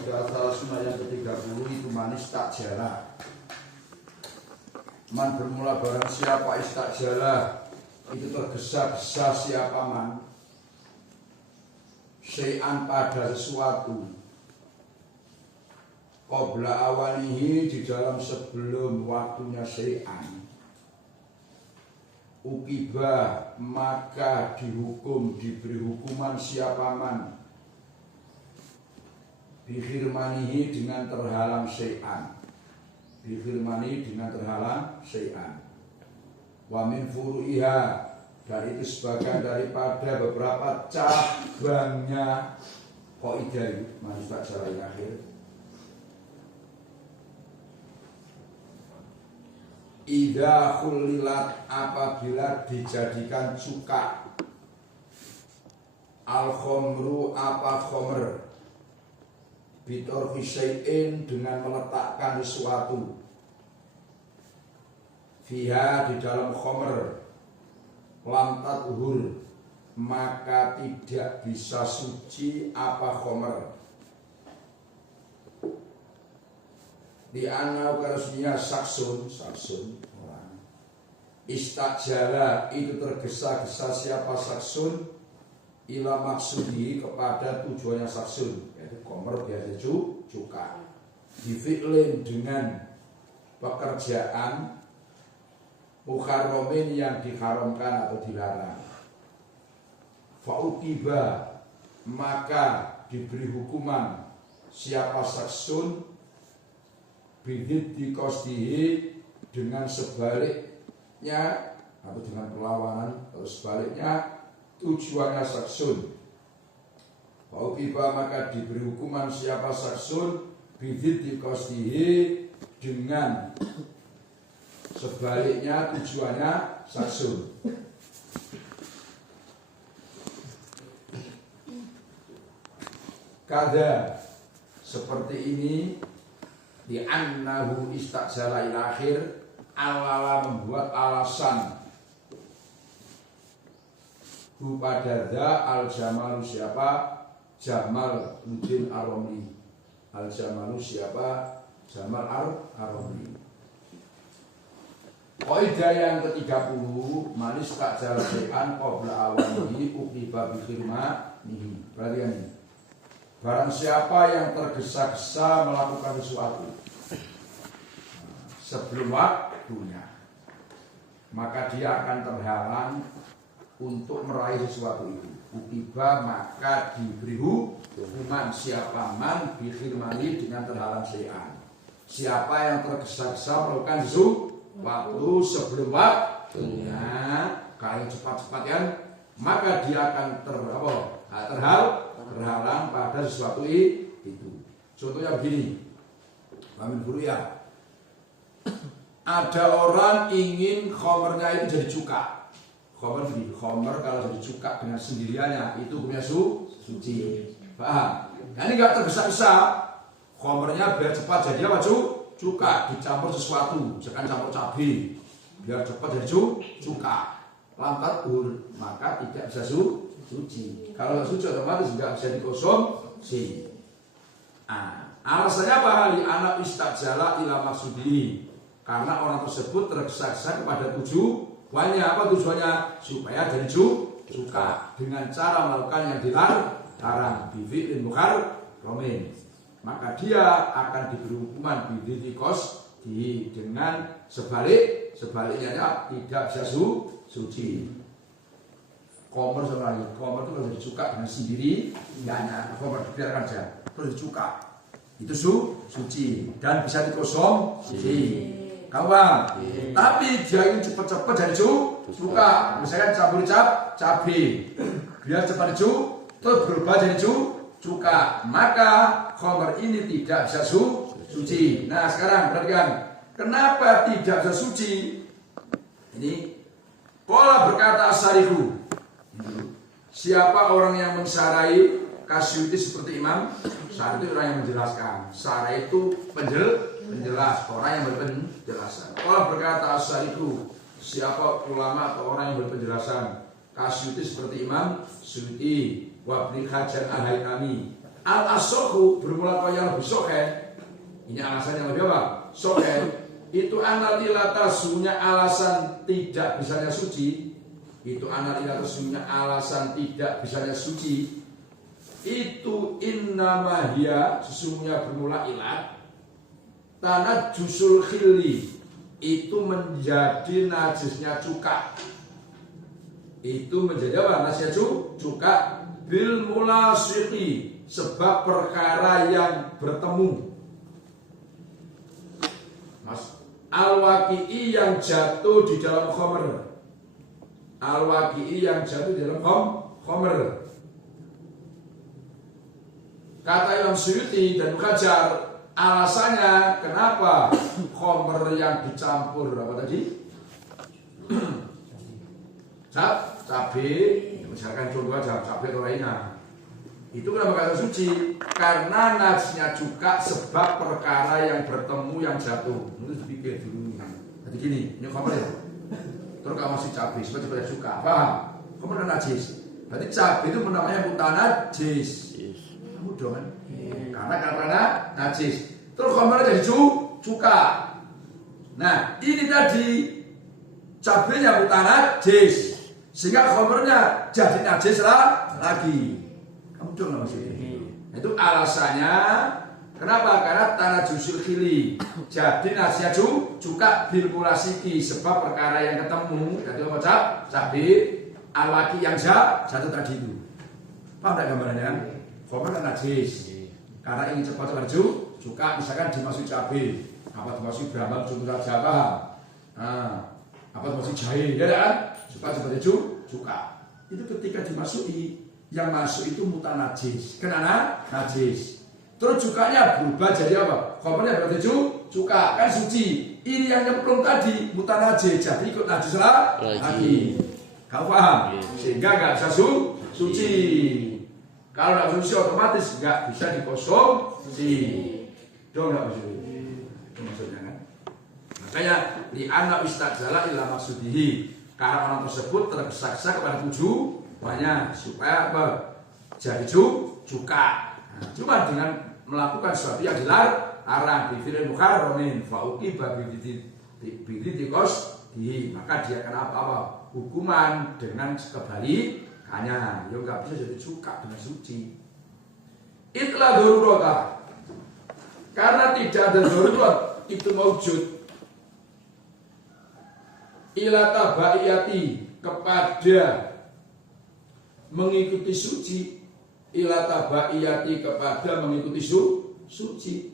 Kaidah salasuna yang ke-30 itu manis tak jala. Man bermula barang siapa istak jala, itu tergesa-gesa siapa man syai'an pada sesuatu qabla awalihi, di dalam sebelum waktunya syai'an, ukiba maka dihukum, diberi hukuman siapa man bihirmanihi, dengan terhalang syai'an, bihirmanihi, dengan terhalang syai'an. Wa min furu'iha, dan itu sebagian daripada beberapa cabangnya kaidah manis tak jala akhir. Idza khulilat, apabila dijadikan cuka, al khomru apa khomer, bitor fisyai'in, dengan meletakkan sesuatu, fiha, di dalam khomer, lam tathur, maka tidak bisa suci apa khomer. Di ana karusnya saksun orang istajala, itu tergesa-gesa siapa saksun ila maksudi, kepada tujuannya saksun, yaitu komer biasa cuka, difi'lin, dengan pekerjaan muharramin, yang diharamkan atau dilarang. Fa'uqiba, maka diberi hukuman siapa saksun bidit di qasdihi, dengan sebaliknya atau dengan perlawanan atau sebaliknya tujuannya saksun. Fa'uqiba, maka diberi hukuman siapa saksun bidit di qasdihi, dengan sebaliknya tujuannya saksun. Kada, seperti ini, di annahu istajala ila akhir, alala, membuat alasan pada al jamalu, siapa Jamal Udin Ar-Romli, al jamalu, siapa Jamal Ar-Romli. Kaidah yang ke-30 manis tak jalakan qabla awalihi uqiba bi khirmanihi. Perhatikan ini. Barang siapa yang tergesa-gesa melakukan sesuatu sebelum waktunya, maka dia akan terhalang untuk meraih sesuatu itu. Uqiba, maka diberi hukuman siapa man bi khirmanihi, dengan terhalang syai'an. Siapa yang tergesa-gesa melakukan sesuatu sebelum waktunya, kalau cepat-cepat kan, maka dia akan terhalang pada sesuatu itu. Contohnya begini, Amin Guru ya, ada orang ingin khomernya itu jadi cuka. Khomer kalau jadi cuka dengan sendiriannya itu punya suci. Paham? Nah, ini nggak tergesa-gesa. Khomernya biar cepat jadi apa cuka, dicampur sesuatu, misalkan campur cabai, biar cepat jadi cuka. Lantat maka tidak bisa suci. Kalau suci otomatis tidak bisa dikonsumsi. Alasannya apa? Li anak istajala ila maksudi, karena orang tersebut tergesa-gesa kepada tujuannya. Apa tujuannya? Supaya jadi cuka dengan cara melakukan yang dilarang, bifi'lin muharramin. Maka dia akan diberi hukuman biditi qasdi, dengan sebaliknya tidak bisa suci. Komer sama lagi, komer itu kalau dicuka dengan sendiri, nggak hanya komer dibiarkan saja, terus dicuka, itu suci dan bisa dikonsumsi. Kawan, tapi dia ingin cepat-cepat jadi cuka, misalkan campur cabai, biar cepat terus berubah jadi cuka, maka komer ini tidak bisa suci. Nah sekarang perhatikan, kenapa tidak bisa suci? Ini Qala berkata As-Sarihu, siapa orang yang mensarai Kasyuti seperti Imam Sari, itu orang yang menjelaskan. Sarai itu penjelas, orang yang berpenjelasan. Qala berkata As-Sarihu, siapa ulama atau orang yang berpenjelasan Kasyuti seperti Imam Suyuti, Wabni Hajar Al-Haytami, Al-asohu bermula yang lebih soke. Ini alasan yang lebih apa? Soke. Itu analilata sunya alasan tidak bisanya suci. Itu analilata sunya alasan tidak bisanya suci. Itu innamahia sesungguhnya bermula ilat. Tanah jusul khili itu menjadi najisnya cuka. Itu menjadi apa? Najisnya cuka bil mulasiqi sebab perkara yang bertemu. Mas, al-waqi'i yang jatuh di dalam khamr. Al-waqi'i yang jatuh di dalam khamr. Kata Imam Suyuti dan Mukhadjar, alasannya kenapa khamr yang dicampur apa tadi? Cabai, misalkan contoh aja cabai atau lainnya. Itu kenapa kata suci? Karena najisnya juga sebab perkara yang bertemu yang jatuh. Itu dipikir dulu. Jadi gini, ini khamr ya. Terus kalau masih cabai, seperti suka, paham? Khamr najis. Berarti cabai itu namanya mutanajis. Mudah kan? Karena najis. Terus khamr jadi cuka. Nah, ini tadi cabainya mutanajis. Sehingga khamrnya jadi najis lagi. Kamu dong maksudnya. Itu alasannya kenapa? Karena tanah jusul khili. Jadi najisnya cuka bil mulasiki sebab perkara yang ketemu. Jadi apa cabai alwaki yang jatuh tadi itu. Paham tak gambarannya? Khamr kan najis. Karena ingin cepat cuka misalkan dimasuk cabai, apa dimasuk berambang contoh saja paham? Nah, apa dimasuk jahe ya kan? Supaya seperti cuka. Itu ketika dimasuki yang masuk itu mutanajis, kena najis. Terus cukanya berubah jadi apa? Khamrnya berarti cuka, kan suci. Ini yang nyemplung tadi mutanajis, jadi ikut najis lagi. Kau paham? Sehingga nggak bisa suci. Kalau nggak suci otomatis nggak bisa dikonsumsi. Dong nggak bisa. Itu maksudnya kan? Makanya di anak istajala ila maksudihi. Karena orang tersebut tergesa-gesa kepada tujuannya supaya apa? Jadi cuka. Nah, cuma dengan melakukan sesuatu yang dilarang bifilin muharramin fauqi biditikos di maka dia kena apa? Hukuman dengan kebalikannya. Ya nggak bisa jadi cuka dengan suci. Itulah darurat. Karena tidak ada darurat itu maujud. Ila tabaiyati kepada mengikuti suci. Ila tabaiyati kepada mengikuti suci.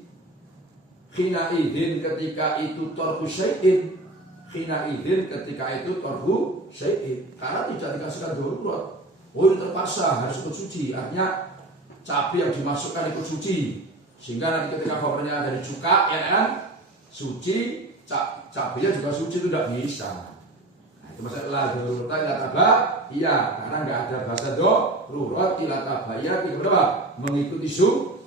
Khina idin ketika itu torhu syai'in. Khina idin ketika itu torhu syai'in. Karena tidak dikasihkan darurat. Oh ini terpaksa harus ikut suci. Artinya cabai yang dimasukkan ikut suci. Sehingga nanti ketika khamrnya dari cuka ya kan suci. Cabainya juga suci itu tidak bisa. Nah, itu masalah darurat ila tabaiyah karena nggak ada bahasa darurat ila tabaiyah itu berapa? Mengikuti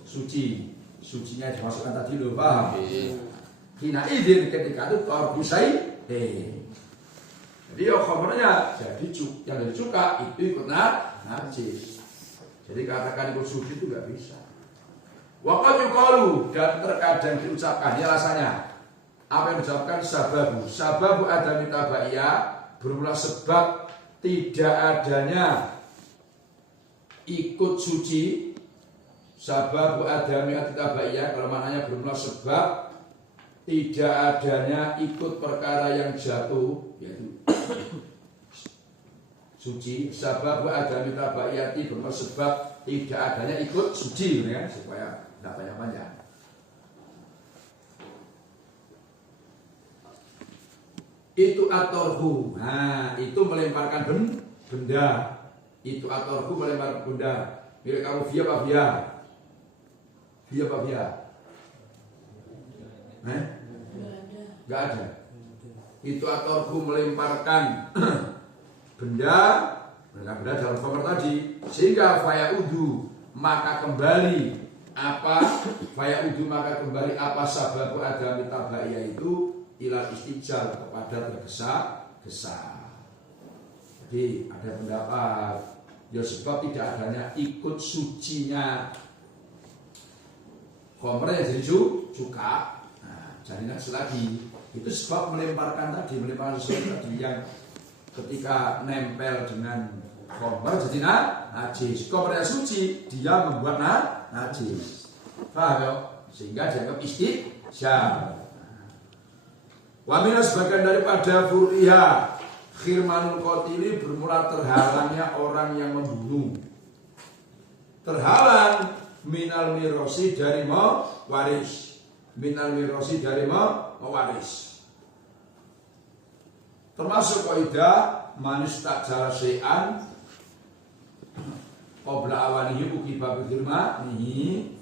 suci. Sucinya dimasukkan tadi loh, paham? Hina izin ketika itu torbusai. Jadi khamrnya jadi yang dari cuka itu ikut najis. Jadi katakan ikut suci itu nggak bisa. Waqad yuqalu dan terkadang diucapkan ya rasanya. Apa yang diucapkan sababu adami tabaiyah bermula sebab tidak adanya ikut suci. Sababu adami tabaiyah kalau maknanya bermula sebab tidak adanya ikut perkara yang jatuh yaitu suci. Sababu adami tabaiyah bermula sebab tidak adanya ikut suci ya supaya tidak banyak-banyak. Itu atorhu, nah itu melemparkan benda. Itu atorhu melemparkan benda. Milik kamu via apa via? Via apa via? Gak ada. Itu atorhu melemparkan benda dalam khamr tadi sehingga fayaudu maka kembali apa? Fayaudu maka kembali apa sababu adami tabaiyah itu ilal istijal kepada tergesa-gesa. Jadi ada pendapat ya sebab tidak adanya ikut sucinya Khomernya jadi cuka. Nah, jadi najis lagi. Itu sebab melemparkan sesuatu tadi yang ketika nempel dengan khomer jadi najis. Khomernya suci, dia membuat najis. Paham ya? Sehingga dianggap istihzar. Wa minas bagian daripada furiha khirmanul qatili bermula terhalangnya orang yang membunuh. Terhalang minal mirosi dari mewaris. Minal mirosi dari mewaris. Termasuk kaidah manis tak jala syai'an qabla awalihi ukiba bil khirmani,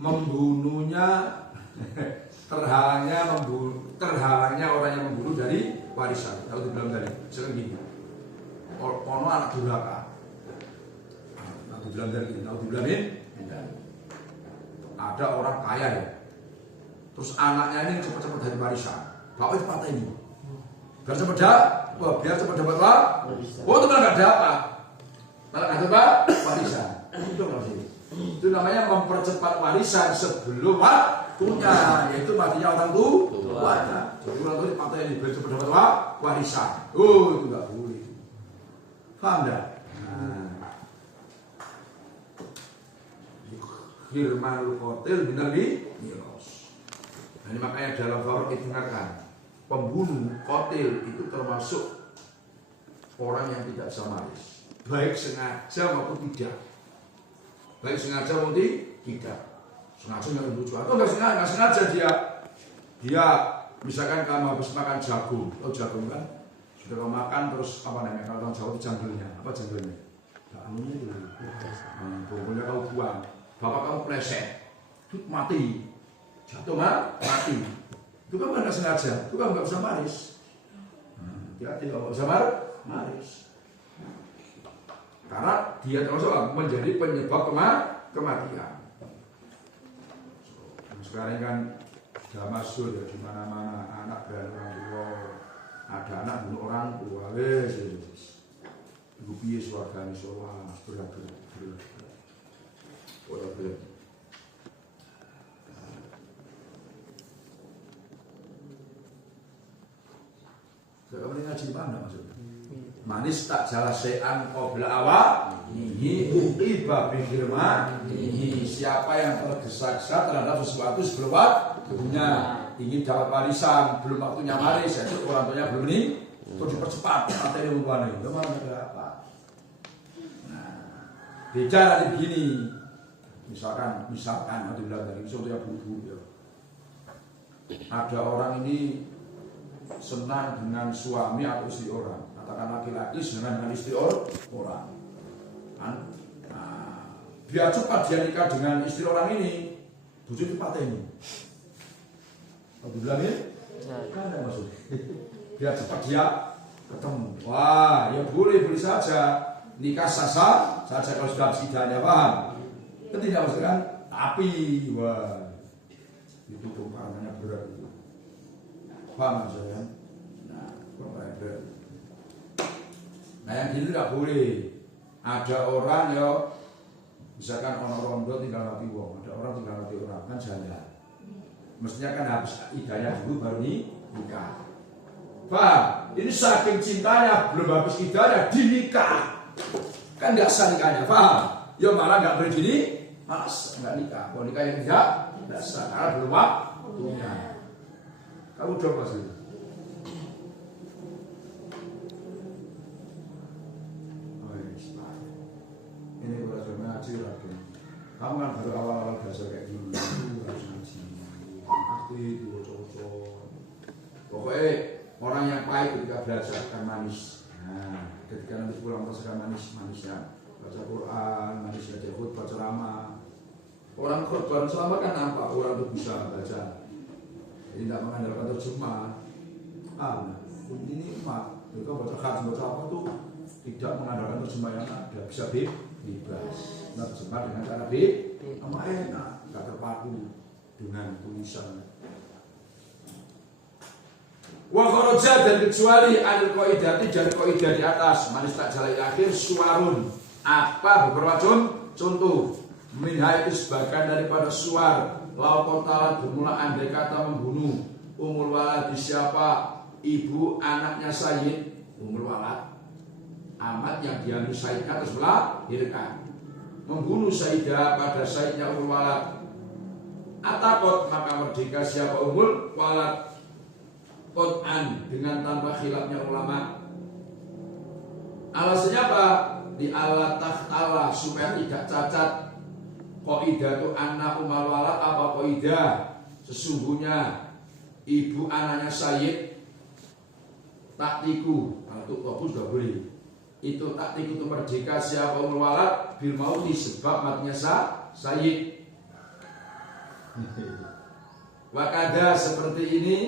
membunuhnya terhalangnya orang yang membunuh dari warisan. Kalau dibilang dari sering gini, ono anak durhaka, aku bilang dari gini, aku bilangin ada orang kaya ya, terus anaknya ini cepat-cepat dari warisan, bapak itu patah ini, biar cepat dapat oh itu malah nggak dapat, warisan, itu namanya mempercepat warisan sebelum waktunya, yaitu matinya orang tuanya. Jadi orang tua dipatah ini biar cepat dapat warisan. Oh itu nggak boleh. Paham dah? Khirmanul qatil minal miros. Nah, ini makanya dalam farq itu mengatakan pembunuh qatil itu termasuk orang yang tidak bisa waris, baik sengaja maupun tidak. Baik sengaja maupun tidak. Sengaja nggak lucu atau nggak sengaja dia misalkan kamu habis makan jagung, atau jagung kan sudah kamu makan terus apa namanya kalau orang Jawa itu janggelnya, apa janggelnya? Daunnya itu, pokoknya kamu buang, bapak kamu pleset, itu mati, jatuh mati, itu kan nggak sengaja, itu kan nggak bisa maris, hati-hati kalau nggak bisa maris, karena dia termasuk menjadi penyebab kematian. Sekarang kan sudah masuk ya di mana-mana anak dan orang tua, ada anak bunuh orang tua, ibu piye suargane soal berat. Saya ini ngaji mana maksudnya? Manis tak jala se'an qabla awalihi uqiba bi khirmanihi. Siapa yang tergesa-gesa terhadap sesuatu sebelum waktunya, ingin dapat warisan belum waktunya waris, itu orang tuanya belum ini, terus dipercepat materi hubungan itu malah ada apa? Nah, beda nanti begini. Misalkan ada bilang dari contohnya buru-buru ya. Ada orang ini senang dengan suami atau istri orang, katakan laki-laki senang dengan istri orang, kan? Nah, biar cepat dia nikah dengan istri orang ini, bujuk patah ini. Kalau dibilang ya, kan ada maksudnya. Biar cepat dia ketemu. Wah, ya boleh saja nikah sah saja kalau sudah sidanya, paham? Ketika maksudnya kan api, wah itu perangannya berat itu. Paham maksudnya? Nah, perangannya berat. Nah yang gini tidak boleh. Ada orang ya, misalkan orang rondo tinggal mati wong, ada orang tinggal mati orang, kan janda. Mestinya kan habis idahnya dulu baru nikah. Paham? Ini saking cintanya belum habis idahnya dinikah, kan nggak sah nikahnya, paham? Ya malah nggak boleh gini, mas nggak nikah. Kalau nikah yang tidak sah karena belum waktunya. Kamu coba sih. Ini belajar ngaji lagi. Kamu kan baru awal-awal belajar kayak gini, harus ngaji. Aktif, cocok. Pokoknya orang yang pahit ketika belajar akan manis. Nah, ketika nanti pulang terus akan manisnya baca Quran, manisnya dia khutbah ceramah. Orang khutbah ceramah kan nampak orang itu bisa baca. Jadi tidak mengandalkan terjemah. Ini nikmat. Mereka baca khatam baca apa tuh tidak mengandalkan terjemah yang ada, bisa bebas. Terjemah dengan cara sama enak, nggak terpaku dengan tulisan. Wa kharaja dan kecuali anil qaidati dari qaidah di atas manis tak jalai akhir suarun. Apa beberapa contoh minha itu sebagian daripada suar Laukota bermula andai kata membunuh umul walad siapa ibu anaknya Sayyid umul walad amat yang diambil Sayyidnya terus melahirkan membunuh Sayyidah pada Sayyidnya umul walad atakot maka merdeka siapa umul walad Qur'an dengan tanpa khilafnya ulama. Alasannya apa? Di Allah tahtala supaya tidak cacat. Qaidah itu anak umal walad apa qaidah? Sesungguhnya ibu anaknya Sayyid taktiku, kalau itu aku sudah boleh. Itu taktiku itu merdeka siapa umul walad bil mauti sebab matinya Sayyid. Wakada seperti ini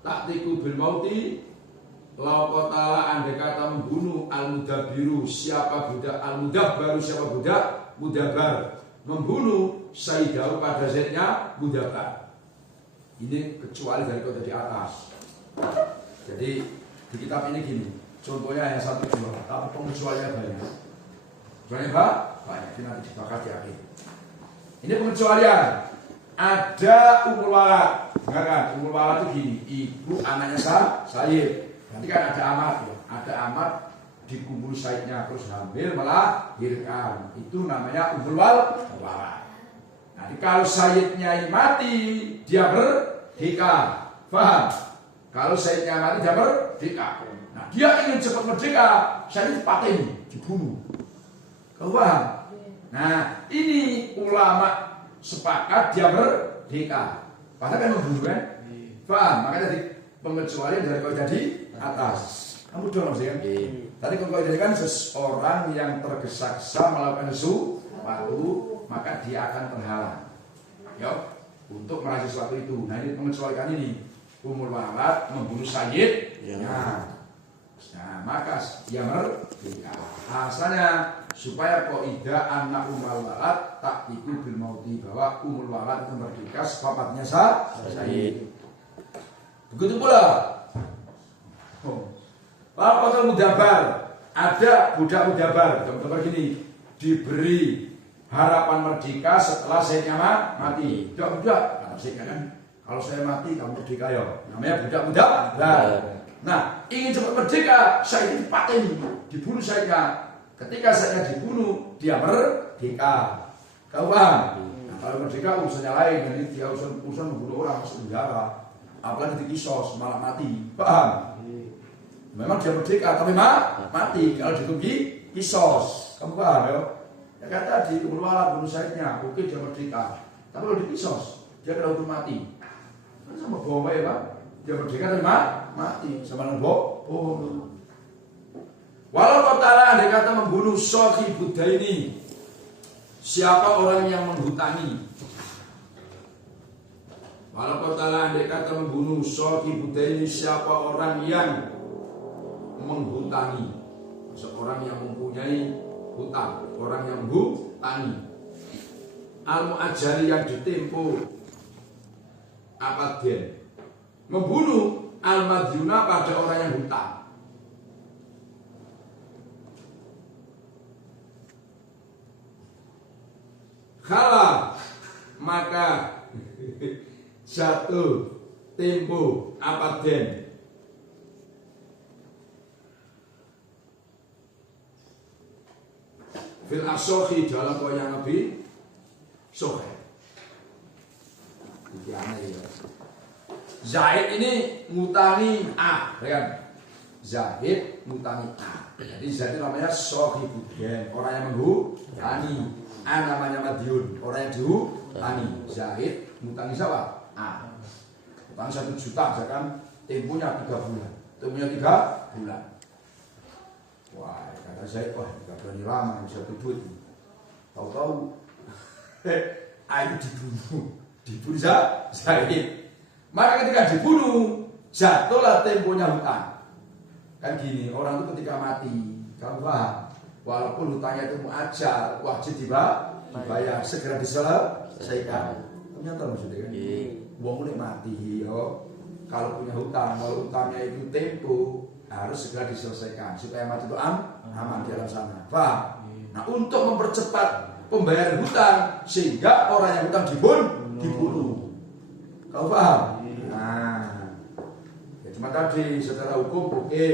taktiku bil mauti laukotala andai kata membunuh al-mudabiru siapa budak al-mudabbaru siapa budak mudabar membunuh Sayyidahu pada zaitnya mudabar. Ini kecuali dari kota di atas. Jadi di kitab ini gini, contohnya hanya satu dua, tapi pengecualiannya banyak. Banyak banyak. Ini nanti dibakar di akhir. Ini pengecualian. Ada umul walad, kan? Umul walad itu gini, ibu anaknya Sayyid. Nanti kan ada amat, ya. Ada amat dikumpul Sayyidnya terus hamil melahirkan. Itu namanya umul walad. Nanti kalau Sayyidnya mati, dia merdeka. Paham? Kalau Sayyidnya mati, dia merdeka. Nah, dia ingin cepat merdeka, Sayyid dipateni, dibunuh. Kau paham? Nah, ini ulama sepakat dia merdeka. Padahal kan membunuh kan? Paham? Makanya tadi pengecualian dari kau jadi atas. Kamu dong sih kan? Tadi kau jadi kan seseorang yang tergesa-gesa melakukan sesuatu, maka dia akan terhalang. Ya, untuk meraih sesuatu itu. Nah ini pengecualian ini. Umul walad membunuh Sayyid. Nah, maka dia merdeka. Asalnya supaya qaidah anak umul walad tak ikut bil mauti bahwa umul walad itu merdeka sebab matinya Sayyid. Begitu pula. Laukota mudabar ada budak mudabar. Contoh gini diberi harapan merdeka setelah Sayyidnya mati. Budak kata Sayyidnya kan kalau saya mati kamu merdeka ya. Namanya budak mudabar. Nah, ingin cepat merdeka, Sayyid dipateni, dibunuh Sayyidnya. Ketika Sayyidnya dibunuh, dia merdeka. Kau paham? Nah, kalau merdeka urusannya lain, jadi dia urusan membunuh orang masuk penjara. Apalagi dikisos, malah mati. Paham? Memang dia merdeka, tapi mati kalau ditunggu kisos. Kamu paham ya? Ya kan tadi, umul walad bunuh Sayyidnya, oke dia merdeka. Tapi kalau dikisos, dia kena hukum mati. Kan sama bawa ya Pak? Dia merdeka tapi mati sama nembok. Walau kotala andai kata membunuh Sohi Buddha ini, siapa orang yang menghutangi? Walau kotala andai kata membunuh Sohi Buddha ini, siapa orang yang menghutangi? Seorang yang mempunyai hutang, orang yang menghutangi. Al-mu'ajjali yang ditempuh apa dia? Membunuh al-madyuna pada orang yang hutang. Kala maka jatuh tempo apa den fil asohi dalam yang lebih sohe. Ini aneh ya. Zahid ini ngutangi A, kan? Zahid ngutangi A. Jadi Zahid namanya sohibudden, orang yang menghutani. A namanya Madiun, orang yang dihutani. Zahid ngutangi siapa? A. Utang 1 juta, misalkan temponya 3 bulan. Temponya 3 bulan. Wah, kata Zahid, wah 3 bulan ini lama, bisa duit. Tahu-tahu, ayo dibunuh Zahid. Maka ketika dibunuh, jatuhlah temponya hutang. Kan gini, orang itu ketika mati, kamu paham? Walaupun hutangnya itu muajal, wajib dibayar, segera diselesaikan. Ternyata maksudnya kan? Uang mulai mati, yo. Kalau punya hutang, kalau hutangnya itu tempo, harus segera diselesaikan supaya mati itu aman di dalam sana. Paham? Nah, untuk mempercepat pembayaran hutang, sehingga orang yang hutang dibunuh. Kau paham? Nah, ya cuma tadi secara hukum oke,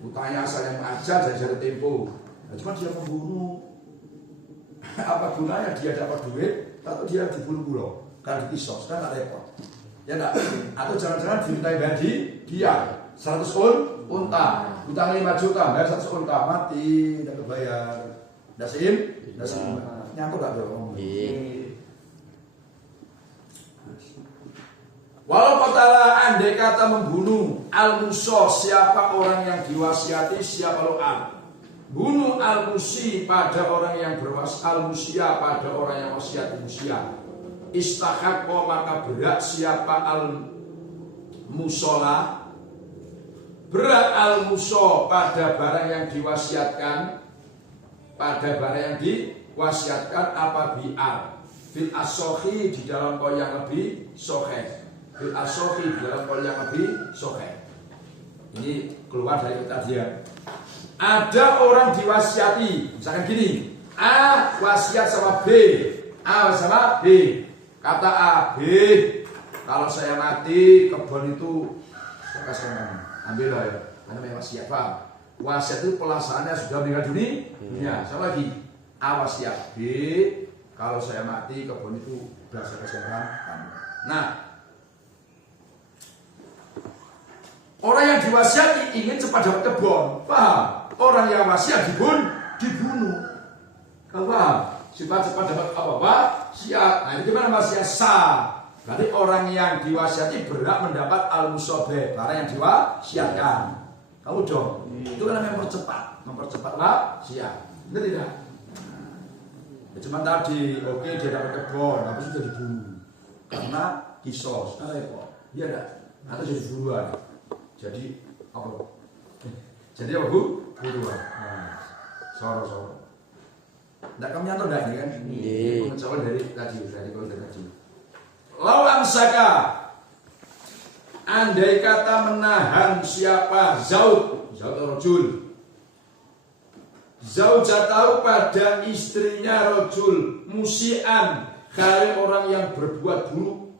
hutangnya asalnya mengajar dari jatuh tempo. Nah, cuma dia membunuh. Apa gunanya dia dapat duit, atau dia dibunuh pulau? Karena dikisos, kan tak repot. Ya enggak? Atau jangan-jangan dimintai gaji dia 100 unta, hutang 5 juta, bayar 100 unta, mati, tidak kebayar. Dasim, nyangkut gak dong? Walau kotala andai kata membunuh al-muso, siapa orang yang diwasiati, siapa lo'an. Bunuh al-musi pada orang yang al-musia pada orang yang wasiat musia. Istahaqqa maka berat siapa al-musola, berat al-muso pada barang yang diwasiatkan, pada barang yang diwasiatkan apa bi'al fil asohi di dalam kol yang lebih soheh, fil asohi di dalam kol yang lebih soheh. Ini keluar dari ketajian. Ada orang diwasiati, misalkan gini, A wasiat sama B, A sama B. Kata A, B, kalau saya mati kebun itu saya kasih kamu, ambil lah ya, karena memang wasiat, paham? Wasiat itu pelaksanaannya sudah meninggal dunia. Sama lagi, A wasiat B, kalau saya mati kebun itu sudah saya kasih kamu. Nah, orang yang diwasiati ingin cepat dapat kebun, paham? Orang yang wasiat dibunuh. Kau paham? Cepat dapat apa? Siat. Nah, itu gimana wasiat sah? Berarti orang yang diwasiati berhak mendapat al-musobeh, barang yang diwasiatkan. Kamu dong. Itu kan namanya mempercepat wasiat. Benar tidak? Ya, cuma tadi, oke dia dapat kebun, tapi sudah dibunuh karena kisos. Nah, repot. Iya enggak? Atau jadi buruan. Jadi apa? Jadi apa bu? Buruan. Nah, soro. Tidak kamu nyantol dah ini kan? Iya. Pengetahuan dari tadi. Lau amsaka, andai kata menahan siapa Zaud rojul, Zaujatahu pada istrinya rojul, musian kali orang yang berbuat buruk,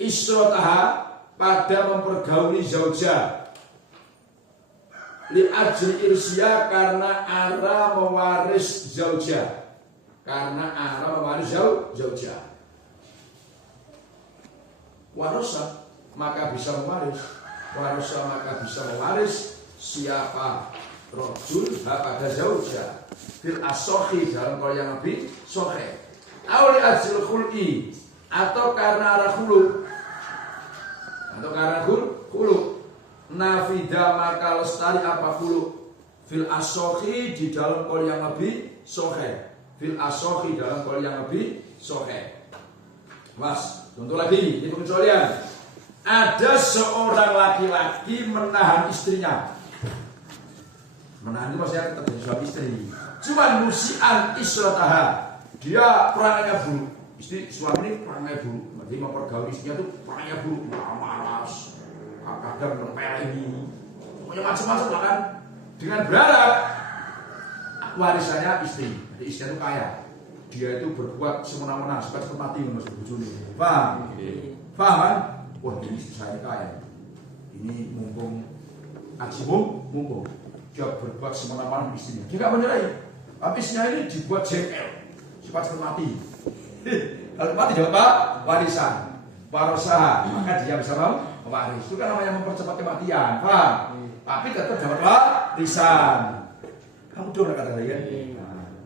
isrotaha pada mempergauli zauja, li ajli irsya karena ara mewaris zauja, zauja. Warosa maka bisa mewaris, siapa rojul pada zauja fil asohi dalam kol yang lebih sohe, awli ajil khul'i atau karena arah khulu, nafida maka lestari apa khulu fil asohi di dalam kol yang lebih sohe, Was, contoh lagi, ini pengecualian. Ada seorang laki-laki menahan istrinya. Menahan itu maksudnya tetap jadi suami istri. Cuman musian isrotaha, dia perangannya buruk. Suami ini perangannya buruk. Berarti mempergauli istrinya itu perangannya buruk, malas, kadang menempeli, pokoknya macam-macam lah kan. Dengan berharap warisannya istri. Jadi istrinya itu kaya. Dia itu berbuat semena-mena supaya cepat mati masuk bujuni. Paham? Paham kan? Wah, ini istri saya kaya. Ini mumpung mumpung dia berbuat semena-mena istrinya. Dia nggak menyerahi. Tapi istrinya ini dibuat jengkel supaya cepat mati. Kalau mati dapat apa? Warisan, warosaha. Maka dia bisa mewaris. Itu kan namanya mempercepat kematian. Paham? Tapi tetap dapat warisan. Kamu dong kata saya.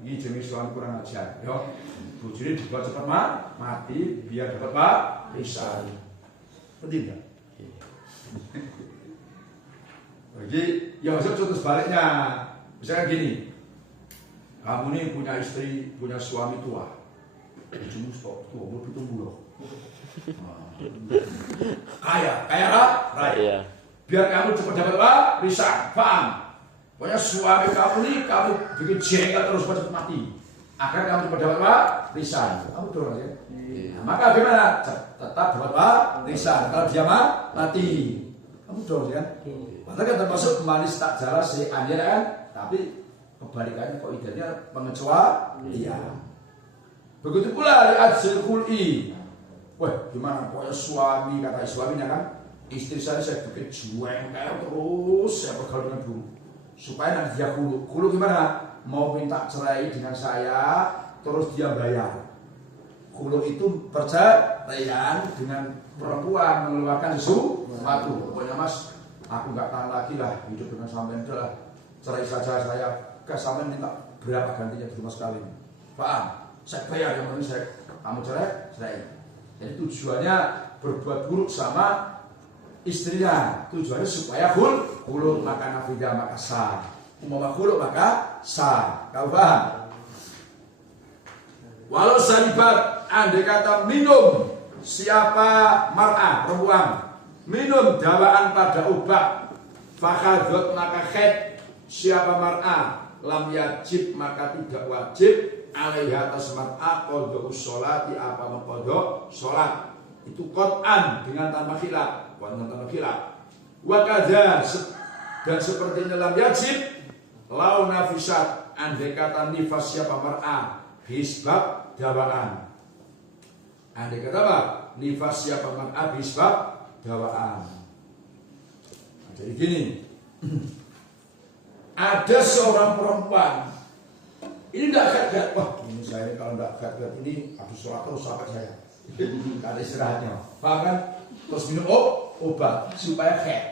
Ini jenis suami kurang ajar, yo. Bujuni dibuat cepat mati biar dapat warisan. Penting nggak? Jadi, ya maksud contoh sebaliknya, misalnya gini, kamu ini punya istri, punya suami tua, ujung stop, tuh umur loh. Kaya lah, raya. Biar kamu cepat dapat warisan, paham? Pokoknya suami kamu ini kamu bikin jengkel terus cepat mati agar kamu cepat dapat warisan. Kamu dorong ya. Nah, maka bagaimana? Tetap dapat warisan kalau dia mati. Kamu dorong ya. Padahal kan termasuk manis tak jelas si anjir kan, tapi kebalikannya kaidahnya pengecualian. Begitu pula li ajzil khul'i. Wah, gimana pokoknya suami, kata suaminya kan, istri saya bikin jueng kayak terus saya bergaul dengan dulu supaya nanti dia khulu gimana? Mau minta cerai dengan saya terus dia bayar. Khulu itu perceraian dengan perempuan mengeluarkan sesuatu. Pokoknya mas, aku nggak tahan lagi lah hidup dengan sampean, lah cerai saja saya. Ke sampean minta berapa gantinya di rumah sekali? Paham? Saya bayar, yang penting saya kamu cerai. Jadi tujuannya berbuat buruk sama istrinya, tujuannya supaya khulu maka nafidah maka sah, umama khulu maka sah. Kau paham? Walau saribat, andai kata minum siapa mar'ah perempuan minum dawaan pada obat, fakhadot maka khed siapa mar'ah lam yajib maka tidak wajib alaiha atas mar'ah qadha sholati apa mengqadha sholat. Itu qat'an dengan tanpa khilaf, wa kadza dan sepertinya lam yajib lau nafisat andai kata nifas siapa mar'ah bisbab dawaan. Andai kata apa? Nifas siapa mar'ah bisbab dawaan. Nah, jadi gini, ada seorang perempuan ini tidak gad-gad, wah ini saya ini kalau tidak gad-gad ini habis sholat terus sahabat saya tidak ada istirahatnya, paham kan? Terus minum obat supaya khed.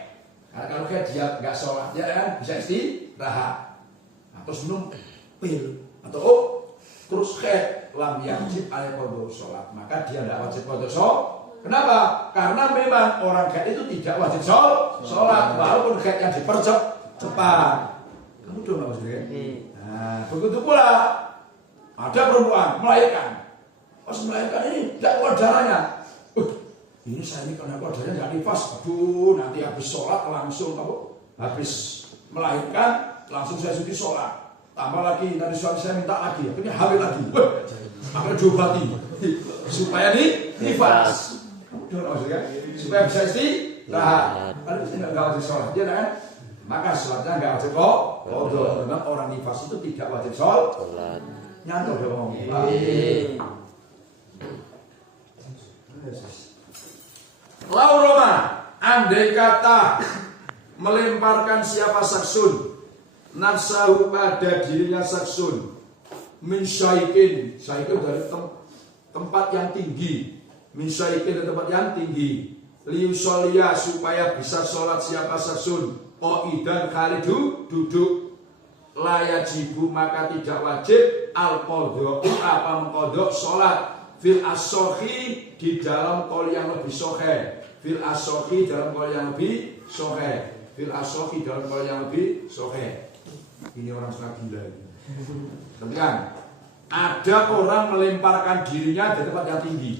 Karena kalau khed dia nggak sholat, dia kan bisa istirahat. Nah, terus minum pil atau terus khed lam yajib alaihi qadha sholat, maka dia tidak wajib qadha sholat. Kenapa? Karena memang orang khed itu tidak wajib sholat walaupun khed yang dipercepat. Kamu udah nggak maksudnya? Nah, begitu pula ada perempuan melahirkan. Pas melahirkan ini tidak keluar darahnya. Ini saya ini karena keluar darahnya tidak nifas. Aduh, nanti habis sholat langsung kamu habis melahirkan langsung saya suci sholat. Tambah lagi tadi suami saya minta lagi, akhirnya hamil lagi. Akhirnya diobati supaya nifas. Udah nggak maksudnya? Supaya bisa istirahat. Kalau tidak wajib sholat, dia kan? Maka sholatnya nggak wajib kok. Memang orang nifas itu tidak wajib sholat. Nyantuk dia ngomong. Lau Roma, andai kata melemparkan siapa saksun nafsahu pada dirinya saksun min syaikin dari tempat yang tinggi, min syaikin dari tempat yang tinggi, liusolia supaya bisa sholat siapa saksun dan khalidu duduk layajibu maka tidak wajib al-qadha apa mengqadha sholat fil asohi di dalam qaul yang lebih sahih, fil asohi dalam qaul yang lebih sahih, fil asohi dalam qaul yang lebih sahih. Ini orang setengah gila ini. Kemudian ada orang melemparkan dirinya di tempat yang tinggi.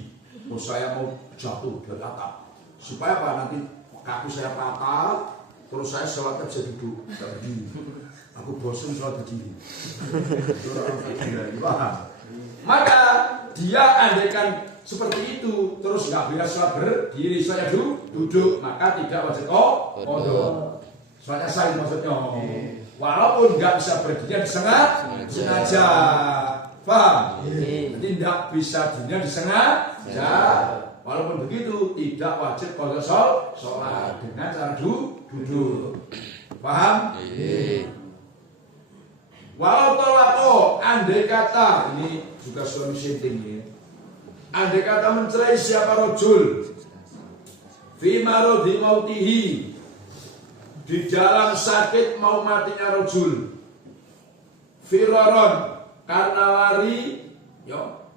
Oh saya mau jatuh dari atap supaya apa? Nanti kaki saya patah. Terus saya sholatnya bisa duduk, aku bosan sholat berdiri. Maka dia andaikan seperti itu, terus nggak bisa sholat berdiri, saya duduk, maka tidak wajib qadha. Sholatnya sah maksudnya. Walaupun nggak bisa berdiri disengaja, paham? Jadi tidak bisa dirinya disengaja. Walaupun begitu tidak wajib qadha sholat dengan cara duduk. Paham? Walau tolako andai kata ini juga suami sinting ini. Andai kata mencerai siapa rojul fi maradi mautihi di dalam sakit mau matinya rojul firaron karena lari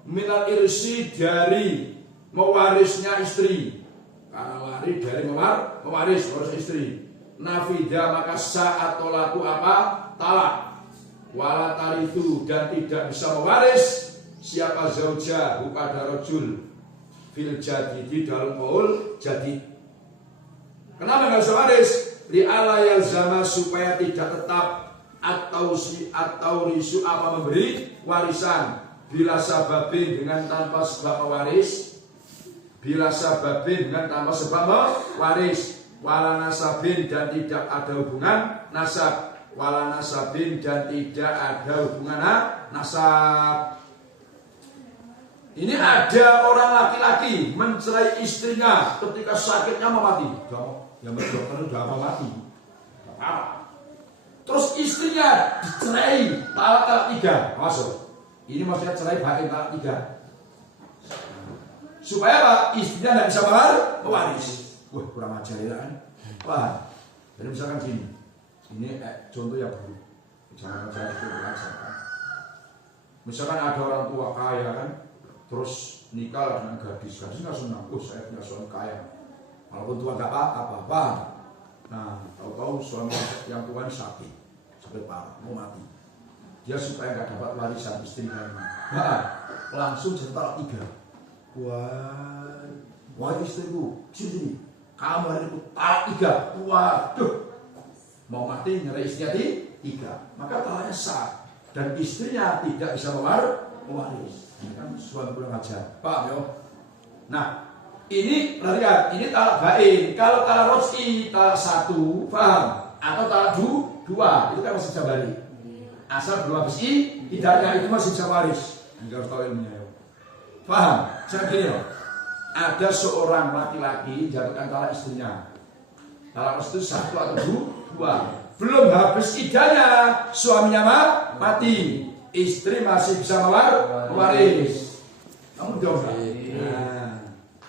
minal irsi dari mewarisnya istri, karena lari dari mewaris istri. Nafidah maka saat tolaku apa? Talak. Wala taritu dan tidak bisa mewaris siapa zauja pada rojul fil jadidi dalam qaul jadid. Kenapa nggak bisa waris? Li ala yalzama supaya tidak tetap atau risu apa memberi warisan bila sababin dengan tanpa sebab mewaris. Bila sababin dengan tanpa sebab waris, wala nasabin dan tidak ada hubungan nasab, wala nasabin dan tidak ada hubungan nasab. Ini ada orang laki-laki mencerai istrinya ketika sakitnya mau mati. Yang dokter udah mau mati. Terus istrinya dicerai talak 3. Masuk. Ini maksudnya cerai baik talak 3. Supaya apa? Istrinya tidak bisa mewaris. Wah, kurang ajar ya kan? Wah, jadi misalkan gini. Ini contoh yang buruk. Jangan saya itu belajar kan. Misalkan ada orang tua kaya kan, terus nikah dengan gadis nggak senang. Saya punya suami kaya. Walaupun tua nggak apa-apa. Nah, tahu-tahu suami yang tua ini sakit parah, mau mati. Dia supaya nggak dapat warisan istrinya. Nah, langsung jadi talak 3. Wah istriku, sini, kamu hari ini talak 3. Waduh, mau mati nyari istrinya 3. Maka talaknya sah dan istrinya tidak bisa mewaris. Ini kan suami kurang ajar, paham ya? Nah, ini perhatikan, ini talak bain. Kalau talak roj'i, talak 1, paham? Atau talak 2, itu kan masih bisa balik. Asal belum habis tidaknya itu masih bisa waris. Enggak harus tahu ilmunya ya. Paham? Saya gini loh. Ada seorang laki-laki jatuhkan talak istrinya. Talak itu 1 atau 2. Belum habis idahnya, suaminya mati. Istri masih bisa mewaris. Kamu dong. Nah,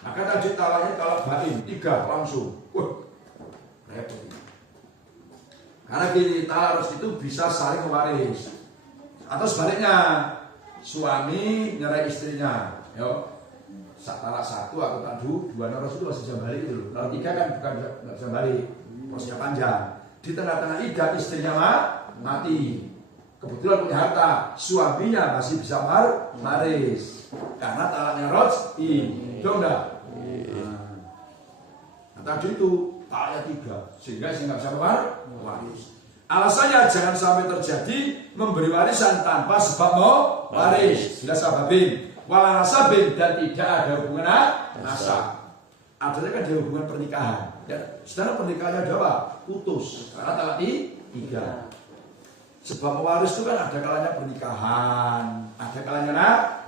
maka tadi talaknya talak bain 3 langsung. Repot. Karena gini, talak itu bisa saling mewaris. Atau sebaliknya, suami nyerai istrinya. Yo, talak 1 atau talak 2 noros itu masih bisa balik itu. Kalau 3 kan bukan bisa balik, prosesnya panjang. Di tengah-tengah idah istrinya mati. Kebetulan punya harta, suaminya masih bisa waris. Karena talaknya roj'i, dong enggak? Nah, tadi itu talaknya 3, sehingga nggak bisa mewaris. Alasannya jangan sampai terjadi memberi warisan tanpa sebab mau waris. Bila sababin, wala nasabin dan tidak ada hubungan nasab. Adanya kan ada hubungan pernikahan. Ya, setelah pernikahannya ada apa? Putus. Karena talak 3. Sebab mewaris itu kan ada kalanya pernikahan, ada kalanya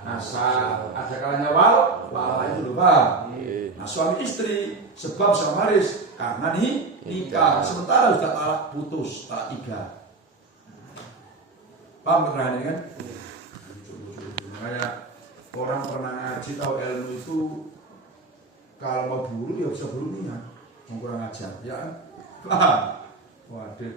nasab, ada kalanya wala itu lupa. Nah, suami istri sebab sama waris karena nikah. Sementara sudah talak putus, talak 3. Paham perhatian kan? Kayak orang pernah ngaji tahu ilmu itu kalau mau buruk ya bisa buruk niat. Kurang ajar, ya kan? Paham? Waduh,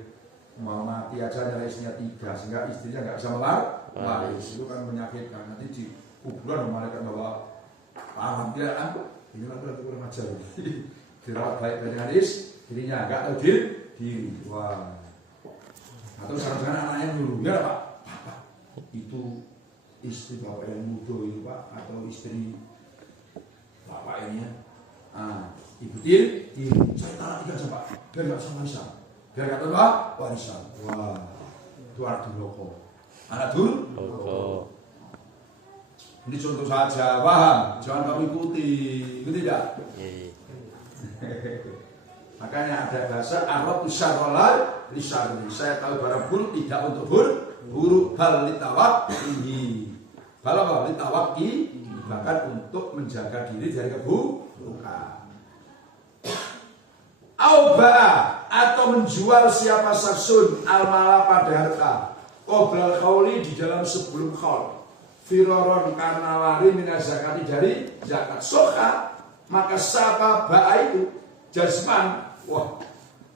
mau mati aja nyari istrinya 3 sehingga istrinya nggak bisa mewaris. Itu kan menyakitkan. Nanti di kuburan malaikat bawa paham ya kan? Ini kan kurang ajar. Dirawat baik dengan dirinya, nggak tahu diri. Wah. Atau jangan anaknya dulu, ya Pak. Pak, itu istri bapak yang muda itu Pak, atau istri bapak ini ya. Ibu diri, saya talak 3 aja Pak, biar nggak sama warisan. Biar nggak tahu warisan. Wah, itu anak durhaka. Anak durhaka. Ini contoh saja, paham? Jangan kamu ikuti, itu tidak. Makanya ada bahasa Arab syarolal lisyarri. Saya tahu barang buruk tidak untuk buruk bal litawaqi. Bal apa? Litawaqi, bahkan untuk menjaga diri dari keburukan. Auba atau menjual siapa saksun al-mala pada harta. Qoblal qauli di dalam sebelum qaul. Firoron karena lari minas zakati dari zakat. Soka maka siapa ba'a itu jasman. Wah,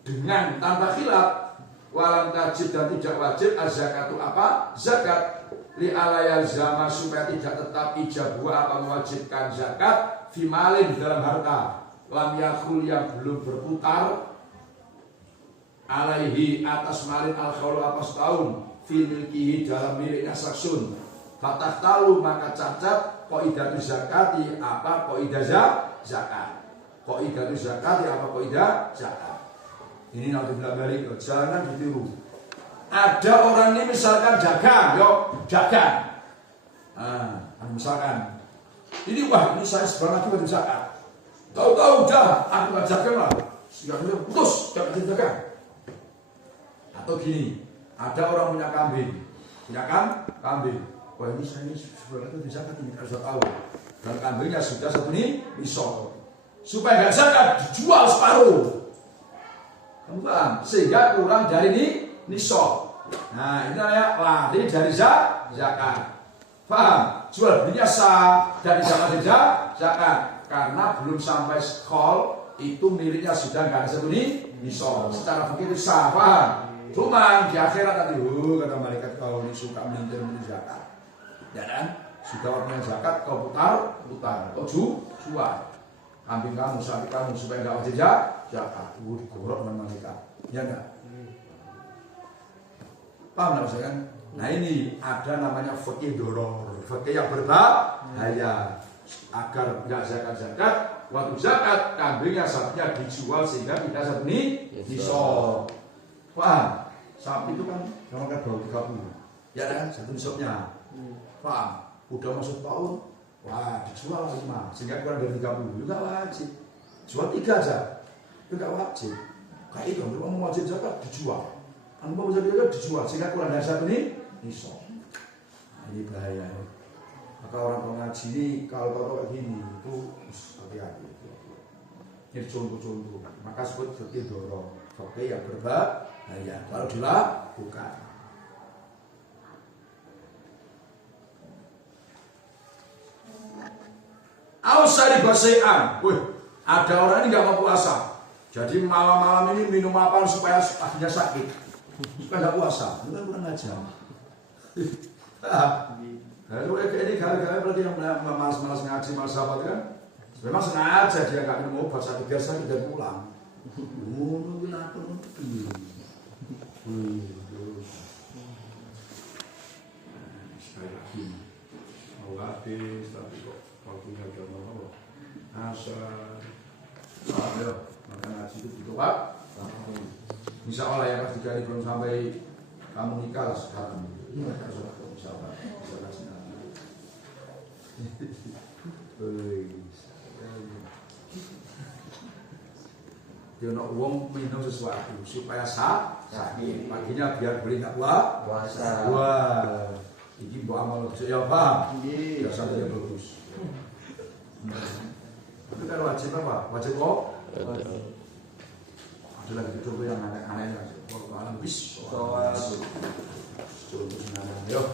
dengan tanpa khilaf walam tajib dan tidak wajib az-zakatu apa? Zakat li alayal zama supaya tidak tetap ijabu apa mewajibkan zakat fi malin dalam harta lam yakul yang belum berputar alaihi atas malin al-khawlu apa setahun fi milkihi dalam miliknya saksun fatah talu maka cacat qaidatu zakati apa qaidah zakat. Qaidatu zakat apa qaidah zakat. Ini nanti balik jangan ditiru. Ada orang ini misalkan dagang, dagang. Misalkan ini wah ini saya sebentar lagi wajib zakat. Tahu-tahu udah aku dagang lah. Sudah putus jangan dagang. Atau gini, Ada orang punya kambing, kambing. Wah ini saya sebenarnya itu zakat ini kalau sudah tahu. Dan kambingnya sudah 1 nisab. Supaya nggak zakat dijual separuh. Kamu paham? Sehingga kurang dari nisab. Nah ini namanya lari dari zakat. Paham? Jual belinya sah dari zaman zakat. Karena belum sampai skol itu miliknya sudah nggak ada 1 nisab. Secara begitu sah, paham? Cuma di akhirat nanti, kata malaikat kau ini suka melintir zakat. Ya kan? Sudah waktunya zakat kau putar, kau jual. Kambing kamu, sapi kamu supaya nggak wajib zakat. Digorok dengan malaikat. Ya enggak? Paham nggak maksudnya kan? Nah ini ada namanya fikih doror, fikih yang berbahaya. Agar nggak zakat, waktu zakat kambingnya sapinya dijual sehingga tidak 1 nisab. Paham? Sapi itu kan sama kan 30. Ya kan? 1 nisabnya. Paham? Udah masuk tahun, wah dijual 5 sehingga kurang dari 30 juga wajib. Jual 3 aja, itu nggak wajib. Kayak itu, kalau mau wajib zakat dijual. Kalau mau wajib zakat dijual sehingga kurang dari 1 nisab. Nah, ini bahaya. Maka orang pengaji ini kalau tahu kayak gini itu hati-hati. Ini contoh-contoh. Maka sebut fikih dorong, fikih yang berbahaya kalau dilakukan. Ausari basean, ada orang ini nggak mau puasa, jadi malam-malam ini minum apa supaya akhirnya sakit, supaya nggak puasa, itu kan kurang ajar. Lalu ini gara-gara berarti yang malas-malas ngaji, malas sahabat kan, memang sengaja dia nggak minum obat sakit biasa dia pulang. Kenapa? Sekali lagi, mau habis tapi kok waktunya udah mau asal ayo makan ngaji itu butuh waktu. Insya Allah ya pas 3 hari belum sampai kamu nikah sekarang ini mereka sudah insya Allah bisa kasih nanti. Dia nak uang minum sesuatu supaya sakit paginya biar beli nggak puasa. Wah ini buat amal ya paham? Biasanya bagus. Itu kan wajib apa? Wajib kok? Ada lagi contoh yang aneh-aneh. Kalau alam bis. Contoh senang. Yuk.